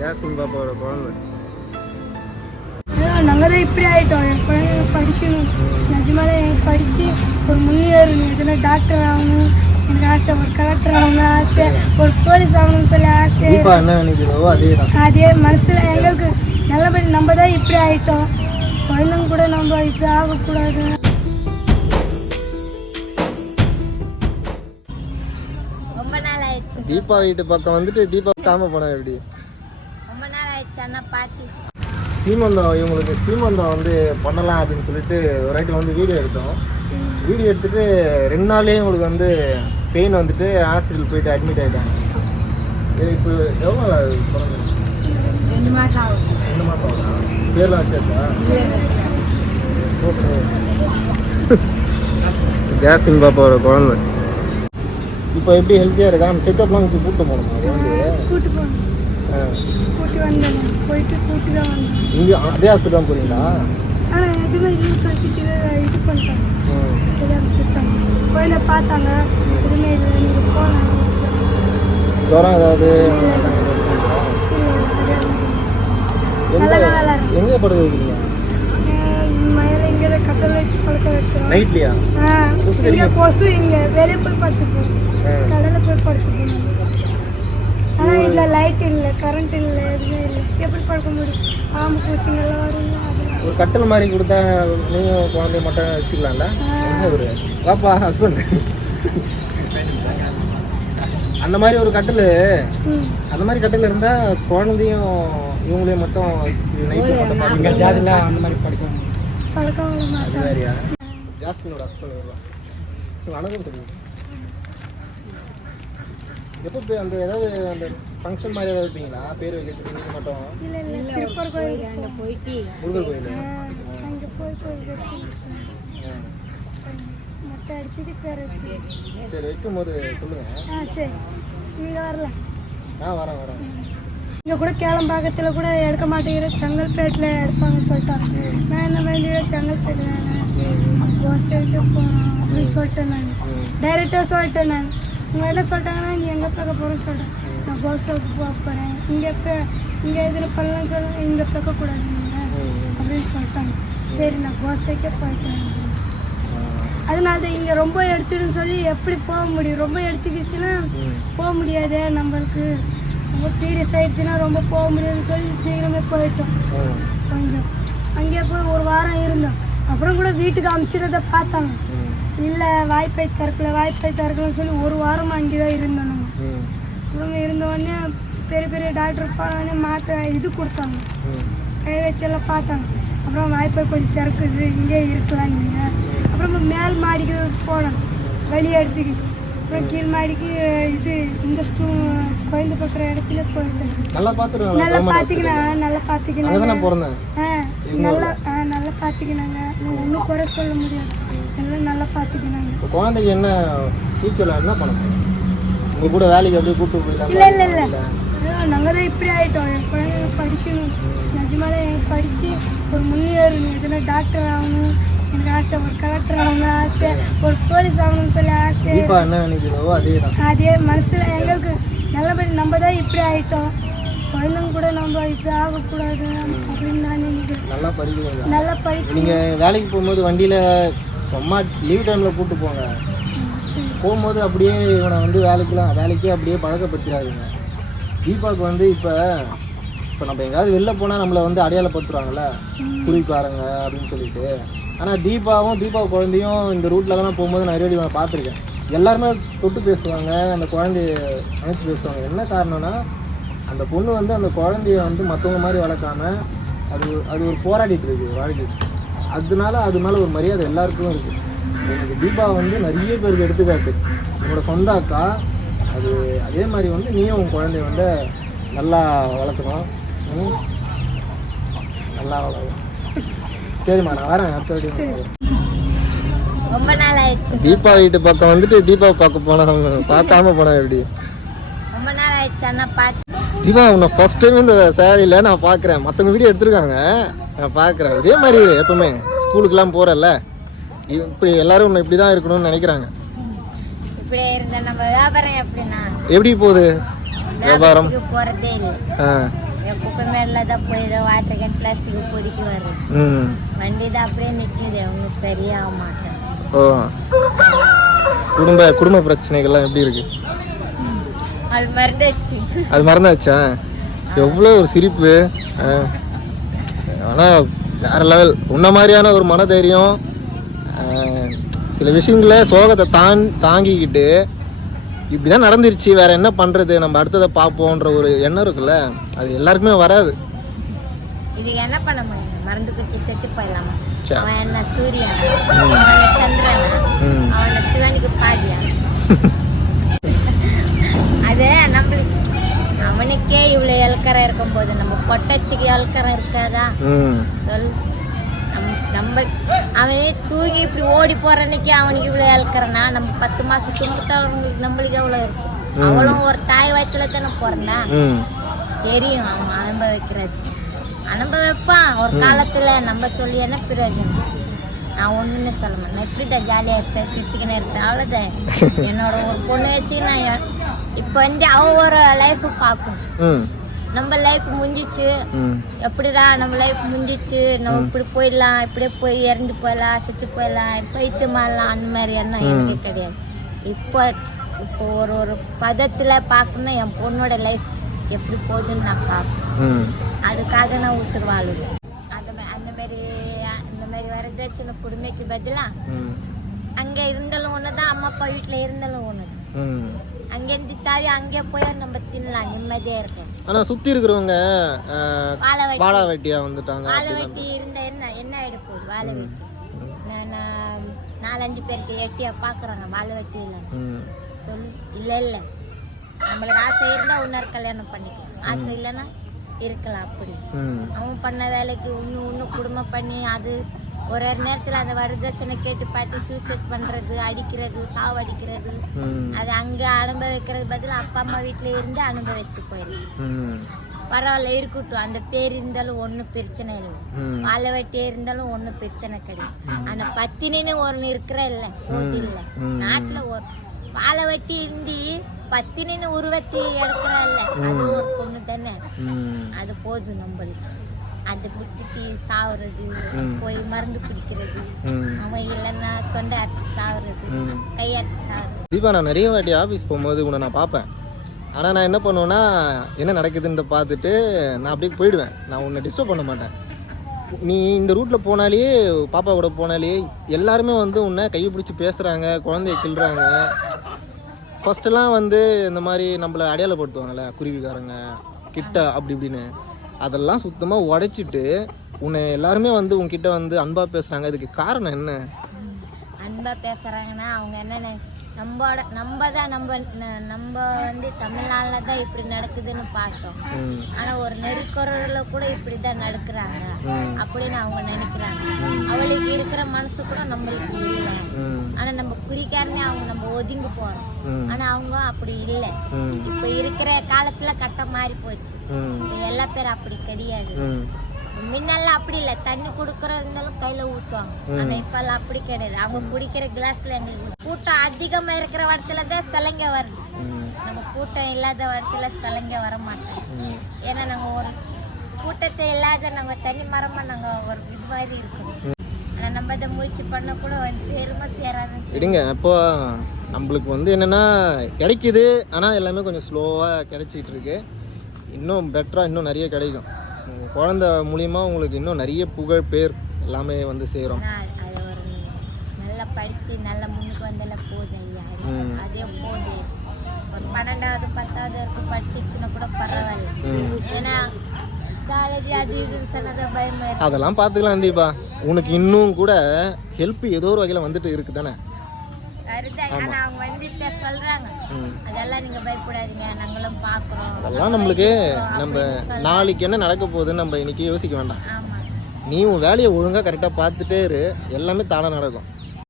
Jasmine பாப்பாவோட குழந்தை. நாங்கள் தான் இப்படி ஆகிட்டோம். என் குழந்தைங்க படிக்கணும், நிஜமாலே எனக்கு படித்து ஒரு முன்னேறணும், எதுனா டாக்டர் ஆகணும் எனக்கு ஆசை, ஒரு கலெக்டர் ஆகணும் ஆசை, ஒரு போலீஸ் ஆகணும்னு சொல்லி ஆசை. என்ன நினைக்கிறோவோ அதே மனசில் எங்களுக்கு நல்லபடி. நம்ம தான் இப்படி ஆகிட்டோம், குழந்தைங்க கூட நம்ம இப்படி ஆகக்கூடாது. ரொம்ப நாள் ஆயிடுச்சு. தீபா வீட்டு பக்கம் வந்துட்டு தீபா காம போனேன். எப்படி ரொம்ப நாள் ஆயிடுச்சு அண்ணா பார்த்து. சீமந்தம் இவங்களுக்கு சீமந்தம் வந்து பண்ணலாம் அப்படின்னு சொல்லிட்டு ஒரு ரைட்டு வந்து வீடியோ எடுத்தோம். வீடியோ எடுத்துட்டு 2 நாள்லேயே இவங்களுக்கு வந்து பெயின் வந்துட்டு ஹாஸ்பிட்டல் போயிட்டு அட்மிட் ஆகிட்டாங்க. இப்போ எவ்வளோ நாள் ஆகுது பிறந்து? 2 மாதம் ஆகும். 2 மாதம் ஆகுதா? பேர்லாம் வச்சாச்சா? ஓகே. ஜாஸ்மின் பாப்பாவோட குழந்தை இப்போ எப்படி ஹெல்த்தியாக இருக்கா? நம்ம செக்கப்லாம் இப்போ கூப்பிட்டு போகணுமா? கூட்டு போகணும், கூட்டி வந்தேன், போயிட்டு கூட்டி தான் வந்தேன். இங்கே அதே ஹாஸ்பிட்டல் தான் போகிறீங்களா? ஆனால் எதுவுமே இல்லைன்னு சொல்லிட்டு இது பண்ணிட்டாங்க, சுத்தாங்க. குழந்தை பார்த்தாங்க, எதுவுமே இல்லை, நீங்கள் போனாங்க. ஜுரம் ஏதாவது? எங்கே படுக்க வைக்கிறீங்க? மயில இங்கே தான் கட்டளை வச்சு படுக்க வைக்கிறோம். நைட்லையா? இங்கே கொசு, இங்கே வெளியே போய் படுத்துப்போம், கடலில் போய் படுத்துப்போம். ஆனால் இதில் லைட் இல்லை, கரண்ட் இல்லை, எதுவுமே இல்லை, எப்படி படுக்க முடியும்? பாம்பு பூச்சிங்கெல்லாம் வருங்க. ஒரு கட்டல் மாதிரி கொடுத்தா நீங்கள் குழந்தைய மட்டும் வச்சுக்கலாம்ல? ஒரு பாப்பா ஹஸ்பண்ட் அந்த மாதிரி ஒரு கட்டில், அந்த மாதிரி கட்டில் இருந்தால் குழந்தையும் இவங்களையும் மட்டும் நைட்டு மட்டும் அந்த மாதிரி படுக்க அது வேறையா? ஜாஸ்மினோட ஹஸ்பண்ட் வருவான். வணக்கம் தெரியும். எப்போ போய் அந்த ஏதாவது அந்த ஃபங்க்ஷன் மாதிரி ஏதாவது வைப்பீங்களா? பேர் வைக்கிறதுக்கு நீங்கள் மட்டும்? திருப்பூர் கோயில் போயிட்டு முருகர் கோயில் அங்கே போய் மொட்டை அடிச்சுட்டு பேர் வச்சு. சரி, வைக்கும் போது சொல்லுங்கள். சரி, நீங்கள் வரலாம். வரேன். இங்கே கூட கேளம்பாக்கத்தில் கூட எடுக்க மாட்டேங்கிற, செங்கல்பேட்டில் எடுப்பாங்க சொல்லிட்டாங்க. நான் என்ன வேண்டிய செங்கல்பேட்டில் தோசை எடுத்து போகணும் அப்படின்னு சொல்லிட்டேன். நான் டைரெக்டாக சொல்லிட்டேன். நான் உங்கள் என்ன சொல்லிட்டாங்கன்னா நீ எங்கே பார்க்க போகிறேன்னு சொல்லிட்டேன். நான் கோசாவுக்கு போக போகிறேன், இங்கே எதில் பண்ணலான்னு சொல்லுங்கள், இங்கே பார்க்கக்கூடாது நீங்கள் அப்படின்னு சொல்லிட்டாங்க. சரி, நான் கோசைக்கே போயிட்டேன். அதனால தான் இங்கே ரொம்ப எடுத்துடுன்னு சொல்லி எப்படி போக முடியும்? ரொம்ப எடுத்துக்கிச்சுன்னா போக முடியாது, நம்மளுக்கு ரொம்ப சீரியஸ் ஆகிடுச்சுன்னா ரொம்ப போக முடியாதுன்னு சொல்லி சீக்கிரமே போயிட்டோம். கொஞ்சம் அங்கேயே போய் ஒரு வாரம் இருந்தோம். அப்புறம் கூட வீட்டுக்கு அனுப்பிச்சிடுறத பார்த்தாங்க. இல்லை, வாய்ப்பை திறக்கலன்னு சொல்லி ஒரு வாரமாக அங்கே தான் இருந்தோம். நம்ம அப்புறம் இருந்தோடனே பெரிய பெரிய டாக்டர் போனோடனே மாற்ற இது கொடுத்தாங்க, கை வச்செல்லாம் பார்த்தாங்க. அப்புறம் வாய்ப்பை கொஞ்சம் திறக்குது, இங்கே இருக்கலாம் நீங்கள். அப்புறம் மேல் மாடிக்கு போனோம், வெளியே எடுத்துக்கிச்சு. அப்புறம் கீழ் மாடிக்கு இது இந்த குழந்தை பார்க்குற இடத்துல போயிட்டேன். நல்லா பார்த்துக்கினாங்க, நல்லா பார்த்துக்கினாங்க. ஒன்றும் குறை சொல்ல முடியாது, எல்லாம் நல்லா பார்த்துக்கினாங்க. குழந்தைக்கு என்ன ஃபியூச்சரில் என்ன பண்ணணும்? உங்கள் கூட வேலைக்கு அப்படியே கூப்பிட்டு போயிடலாம்? இல்லை, நாங்கள் தான் இப்படி ஆகிட்டோம். என் குழந்தைங்க படிக்கணும், நிஜமாலே எனக்கு படித்து ஒரு முன்னேறணும், எதுனா டாக்டர் ஆகணும் எனக்கு ஆசை, ஒரு கலெக்டர் ஆகணும் ஆசை, ஒரு போலீஸ் ஆகணும்னு சொல்லி ஆசை. என்ன நினைக்கிறோவோ அதே மனசில் எங்களுக்கு நல்லபடி. நம்ம தான் இப்படி ஆகிட்டோம், குழந்தைங்க கூட நம்ம இப்படி ஆகக்கூடாது அப்படின்னு நான் நினைக்கிறேன். நல்லா படிக்கிறீங்க, நல்லா படிக்க. நீங்கள் வேலைக்கு போகும்போது வண்டியில் சும்மா லீவ் டைமில் கூப்பிட்டு போங்க. போகும்போது அப்படியே இவனை வந்து வேலைக்கே அப்படியே பழக்கப்படுத்திடாதுங்க. தீபாவுக்கு வந்து இப்போ நம்ம எங்கேயாவது வெளில போனால் நம்மளை வந்து அடையாளப்படுத்துகிறாங்கல்ல, குறிப்பாருங்க அப்படின்னு சொல்லிட்டு. ஆனால் தீபா குழந்தையும் இந்த ரூட்லலாம் போகும்போது நான் நிறைய பார்த்துருக்கேன். எல்லாருமே தொட்டு பேசுவாங்க, அந்த குழந்தைய நினச்சி பேசுவாங்க. என்ன காரணம்னா அந்த பொண்ணு வந்து அந்த குழந்தைய வந்து மற்றவங்க மாதிரி வளர்க்காம அது ஒரு போராடிட்டு இருக்குது வாழ்க்கை. அதனால அது மேலே ஒரு மரியாதை எல்லாருக்கும் இருக்குது. எனக்கு தீபா வந்து நிறைய பேருக்கு எடுத்துக்காட்டு, என்னோட சொந்த அக்கா. அதே மாதிரி வந்து நீயும் உன் குழந்தைய வந்து நல்லா வளர்க்கணும், நல்லா வளர்க்கணும். சரிம்மா, நான் வரேன் அடுத்த வீடியோ. ரொம்ப நாள் ஆயிடுச்சு. தீபா வீட்டு பக்கம் வந்துட்டு தீபா பார்க்க பார்க்காம போனேன். எப்படி ரொம்ப நாள் ஆயிடுச்சு அண்ணா பார்த்து. தீபா, உன்னை ஃபர்ஸ்ட் டைம் இந்த சேரீல நான் பார்க்குறேன். மற்றவங்க வீடியோ எடுத்துருக்காங்க, நான் பார்க்குறேன். இதே மாதிரி எப்பவுமே ஸ்கூலுக்குலாம் போகிறல்ல, இப்படி எல்லாரும் உன்னை இப்படி தான் இருக்கணும்னு நினைக்கிறாங்க. இப்படியே இருந்தா நம்ம வியாபாரம் எப்படின்னா எப்படி போகுது? வியாபாரம் போறதே இல்லை. என் குப்பை மேல தான் போய் ஏதோ வாட்டர் கேன் பிளாஸ்டிக் பொறுக்கி வருது. வண்டி தான் அப்படியே நிற்கிது, ஒன்றும் சரியாக மாட்டேன். ஓ, குடும்ப பிரச்சனைகள்லாம் எப்படி இருக்கு? அது மறந்துச்சு. அது மறந்தாச்சா? எவ்வளோ ஒரு சிரிப்பு. ஆனால் வேற லெவல். உன்ன மாதிரியான ஒரு மனதைரியம், சில விஷயங்கள சோகத்தை தாங்கிக்கிட்டு இப்படிதான் நடந்துருச்சு, வேற என்ன பண்றது, நம்ம அடுத்ததை பார்ப்போன்ற ஒரு எண்ணம் இருக்குல்ல, அது எல்லாருக்குமே வராது. இதுக்கு என்ன பண்ண முடியும்? மறந்து குச்சி செத்து போயிடலாமா? அவன் என்ன சூரியன், அவன சந்திரனா, அவன சிவனுக்கு பாதியா? அது நம்மளுக்கு அவனுக்கே இவ்வளவு இலக்கரம் இருக்கும் போது நம்ம கொட்டச்சிக்கு இலக்கரம் இருக்காதா சொல்? நம்ம அவனே தூங்கி இப்படி ஓடி போற அன்னைக்கு அவனுக்கு இவ்வளவு இழக்கிறனா, நம்ம 10 மாசம் சுமத்தவங்களுக்கு நம்மளுக்கு எவ்வளவு இருக்கும்? அவளும் ஒரு தாய் வயிற்றுல தானே பிறந்தா, தெரியும் அவன் அனுபவிப்பான் ஒரு காலத்துல. நம்ம சொல்லி என்ன பிரயோஜனம்? நான் ஒண்ணுன்னு சொல்ல மாட்டேன், நான் இப்படிதான் ஜாலியா இருப்பேன், சிரிச்சுக்கினே இருப்பேன், அவ்வளவுதான். என்னோட ஒரு பொண்ணு வச்சுக்கினா இப்ப வந்து அவ ஒரு லைஃப் பார்க்கணும். நம்ம லைஃப் முடிஞ்சிச்சு, எப்படிடா நம்ம லைஃப் முடிஞ்சிச்சு, நம்ம இப்படி போயிடலாம், இப்படியே போய் இறந்து போயிடலாம், செத்து போயிடலாம், பைத்து மாறலாம், அந்த மாதிரி எண்ணம் எனக்கு கிடையாது. இப்போ ஒரு பதத்துல பார்க்கணும் என் பொண்ணோட லைஃப் எப்படி போகுதுன்னு நான் பார்ப்பேன். அதுக்காக நான் உசுறு வாழுவேன். அந்த மாதிரி வரதட்சணை குடும்பத்துக்கு பதிலா அங்க இருந்தாலும் ஒண்ணுதான், அம்மா அப்பா வீட்டுல இருந்தாலும் ஒண்ணுதான். அங்கேருந்து தாவி அங்கே போய் நம்ம தின்னலாம், நிம்மதியா இருக்கும். ஆனா சுத்தி இருக்கிறவங்க வாழை வெட்டியா வந்துட்டாங்க. வாழை வெட்டி இருந்தா என்ன ஆயிடு போகுது? வாழை வெட்டி 4-5 பேருக்கு எட்டியா பாக்குறாங்க, வாழை வெட்டி இல்ல சொல்லு. இல்ல நம்மளுக்கு ஆசை இருந்தா இன்னொரு கல்யாணம் பண்ணிக்கலாம், ஆசை இல்லைன்னா இருக்கலாம். அப்படி அவன் பண்ண வேலைக்கு இன்னும் குடும்பம் பண்ணி அது ஒரு நேரத்துல அந்த வரதட்சணை கேட்டு பார்த்து சூசைட் பண்றது, அடிக்கிறது, சாவடிக்கிறது, அது அங்க அனுபவிக்கிறது பதில் அப்பா அம்மா வீட்டுல இருந்து அனுபவிச்சு போயிருக்கு. பரவாயில்ல இருக்கட்டும், அந்த பேர் இருந்தாலும் ஒன்னும் பிரச்சனை இல்லை, வாழை வெட்டியே இருந்தாலும் ஒன்னும் பிரச்சனை கிடையாது. ஆனா பத்தினின்னு ஒண்ணு இருக்கிற இல்ல போது இல்ல நாட்டுல ஒரு வாழை வெட்டி இந்தி பத்தினின்னு உருவத்தி எடுக்கிற இல்ல, அது ஒரு பொண்ணு தானே, அது போதும் நம்மளுக்கு. அதை விட்டுட்டு சாவுறது, போய் மருந்து குடிக்கிறது, அவன் இல்லைன்னா தொண்டை அறுத்து சாவுறது, கையறுத்து சாவுறது. தீபா, நான் நிறைய வாட்டி ஆஃபீஸ் போகும்போது உன்னை நான் பார்ப்பேன். ஆனால் நான் என்ன பண்ணுவேன்னா, என்ன நடக்குதுன்னு பார்த்துட்டு நான் அப்படியே போயிடுவேன். நான் உன்னை டிஸ்டர்ப் பண்ண மாட்டேன். நீ இந்த ரூட்டில் போனாலே, பாப்பா கூட போனாலே எல்லாருமே வந்து உன்னை கையை பிடிச்சி பேசுகிறாங்க, குழந்தைய கிள்றாங்க. ஃபர்ஸ்டெல்லாம் வந்து இந்த மாதிரி நம்மளை அடையாளப்படுத்துவாங்கள்ல, குருவிக்காரங்க கிட்ட அப்படி இப்படின்னு, அதெல்லாம் சுத்தமாக உடைச்சிட்டு உன்னை எல்லாருமே வந்து உன்கிட்ட வந்து அன்பா பேசுறாங்க. அதுக்கு காரணம் என்ன? அன்பா பேசுறாங்கன்னா அவங்க என்ன, நம்ம வந்து தமிழ்நாடுல தான் இப்படி நடக்குதுன்னு பார்த்தோம். ஆனா ஒரு நெருக்கொருல கூட இப்படிதான் நடக்கிறாங்க அப்படின்னு அவங்க நினைக்கிறாங்க. அவளுக்கு இருக்கிற மனசு கூட நம்மளுக்கு இல்லை. ஆனா நம்ம குறிக்காரனே அவங்க நம்ம ஒதுங்கி போறோம். ஆனா அவங்க அப்படி இல்லை. இப்ப இருக்கிற காலத்துல கட்டம் மாறி போச்சு. எல்லா பேரும் அப்படி கிடையாது. முன்னெல்லாம் அப்படி இல்லை, தண்ணி குடுக்கறது இருந்தாலும் கையில ஊத்துவாங்க. ஆனா இப்ப எல்லாம் அப்படி கிடையாது. அவங்க குடிக்கிற கிளாஸ்ல எங்களுக்கு கூட்டம் அதிகமா இருக்கிற இடத்துல தான் சலங்க வருது. நம்ம கூட்டம் இல்லாத இடத்துல சலங்க வர மாட்டோம். ஏன்னா நாங்க ஒரு கூட்டத்தை இல்லாத நாங்க தனி மரமா நாங்க ஒரு இது மாதிரி இருக்கோம். ஆனா நம்ம அதை முயற்சி பண்ண கூட சேருமா சேராது விடுங்க. அப்போ நம்மளுக்கு வந்து என்னன்னா கிடைக்குது, ஆனா எல்லாமே கொஞ்சம் ஸ்லோவா கிடைச்சிட்டு இருக்கு. இன்னும் பெட்டரா இன்னும் நிறைய கிடைக்கும். குழந்தை மூலியமா உங்களுக்கு இன்னும் நிறைய புகழ் பேர் எல்லாமே வந்து சேரும். அது ஒரு நல்லா படிச்சு நல்ல முன்னுக்கு வந்தால போதும் ஐயா, அதே போதும். ஒரு 12வது 10வது வரைக்கும் படிச்சிச்சுன்னா கூட பரவாயில்ல. ஏன்னா காலேஜ் அது இதுன்னு சொன்னதை பயமா இருக்கு. அதெல்லாம் பார்த்துக்கலாம் தீபா. உனக்கு இன்னும் கூட ஹெல்ப் ஏதோ ஒரு வகையில வந்துட்டு இருக்கு தானே? ஆனா அவங்க வந்து சொல்றாங்க அதெல்லாம் நீங்க பயப்படாதீங்க, நாங்களும் பாக்குறோம். அதெல்லாம் நம்மளுக்கு நம்ம நாளைக்கு என்ன நடக்க போகுதுன்னு நம்ம இன்னைக்கு யோசிக்க வேண்டாம். நீ உன் வேலையை ஒழுங்கா கரெக்டா பார்த்துட்டே இரு, எல்லாமே தானா நடக்கும்.